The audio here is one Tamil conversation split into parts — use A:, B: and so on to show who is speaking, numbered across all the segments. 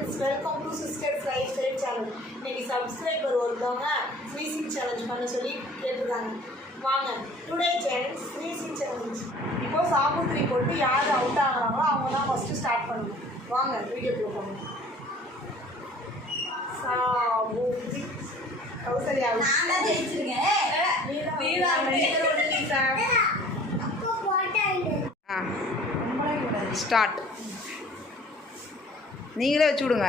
A: Friends welcome to sisters lifestyle channel இன்னைக்கு சப்ஸ்கிரைபர் ஒருத்தவங்க ஃப்ரீசிங் சேலஞ்ச் பண்ண சொல்லி கேட்டிருக்காங்க. வாங்க டுடே சேலஞ்ச் ஃப்ரீசிங் சேலஞ்ச் இப்போ சாபுத்திரி போட்டு யார் அவுட் ஆகுறாங்களோ அவங்க தான் ஃபஸ்ட்டு ஸ்டார்ட் பண்ணணும். வாங்க வீடியோக்குள்ள போகணும் சாபுத்திரி கௌசல்யா.
B: நான் தான் ஜெயிச்சிருக்கேன்.
C: ஆ. ஸ்டார்ட் நீங்களே வச்சு விடுங்க.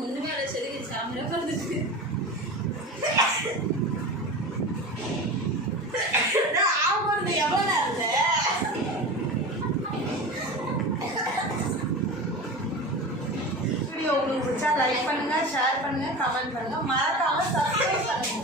A: ஒண்ணுமே இல்லை
B: செடி சாமியா
A: லைக் பண்ணுங்க ஷேர் பண்ணுங்க கமெண்ட் பண்ணுங்க. மறக்காம சப்ஸ்கிரைப் பண்ணுங்க.